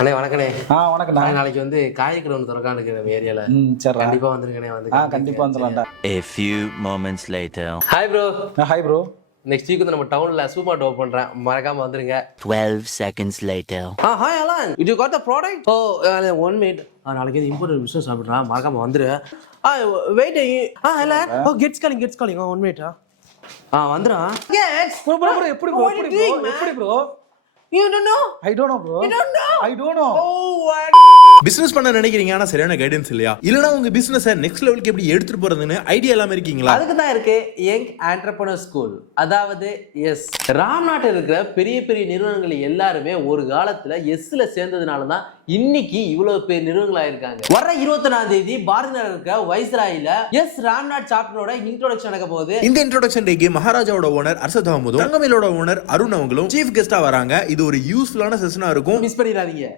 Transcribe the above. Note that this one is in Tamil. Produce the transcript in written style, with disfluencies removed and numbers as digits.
அண்ணே வணக்கண்ணே. வணக்கண்ணா. நாளைக்கு வந்து காய்கறி ஒன்று திறக்கான்னு இருக்கு நம்ம ஏரியால. சரி, கண்டிப்பா வந்துருக்கண்ணே. வந்து கண்டிப்பா வந்துடலாம்டா. A few moments later. Hi bro. Hi bro. Next week வந்து நம்ம டவுன்ல சூப்பர் மார்ட் ஓபன் பண்றேன், மறக்காம வந்துருங்க. 12 seconds later. Hi Alan, you got the product? Oh one minute. நாளைக்கு இது இம்பார்ட்டன்ட் பிசினஸ் சாப்பிடுறேன், மறக்காம வந்துரு. Wait. Alan, gets calling one minute. வந்துறா. எஸ் ப்ரோ எப்படி bro? You don't know? I don't know bro. You don't know? I don't know. Oh, business பண்ண நினைக்கிறீங்க, ஆனா சரியான கைடன்ஸ் இல்லையா? இல்லனா உங்க பிசினஸ் நெக்ஸ்ட் லெவலுக்கு எப்படி எடுத்துட்டு போறதுன்னு ஐடியா இல்லாம இருக்கீங்களா? அதுக்கு தான் இருக்கு யங் என்டர்பிரனர் ஸ்கூல். அதாவது எஸ் ராம்நாட்டில் இருக்கிற பெரிய பெரிய நிறுவனங்கள் எல்லாருமே ஒரு காலத்துல எஸ்ல சேர்ந்ததுனால தான் இன்னைக்கு இவ்வளவு பெரிய நிறுவனங்கள் ஆயிருக்காங்க. வர 21ஆம் தேதி பாரதி நகர் இருக்க வைஸ்ராயில எஸ் ராம்நாட் சாப்டரோட இன்ட்ரோடக்ஷன் நடக்க போகுது. இந்த இன்ட்ரோடக்ஷன் டேக்கு மகாராஜாவோட ஓனர் அர்ஷத் அஹமதும் தங்கமேலோட ஓனர் அருண் அவங்களும் சீஃப் கெஸ்டா வராங்க. இது ஒரு யூஸ்ஃபுல்லான செஷனா இருக்கும், மிஸ் பண்ணிடாதீங்க.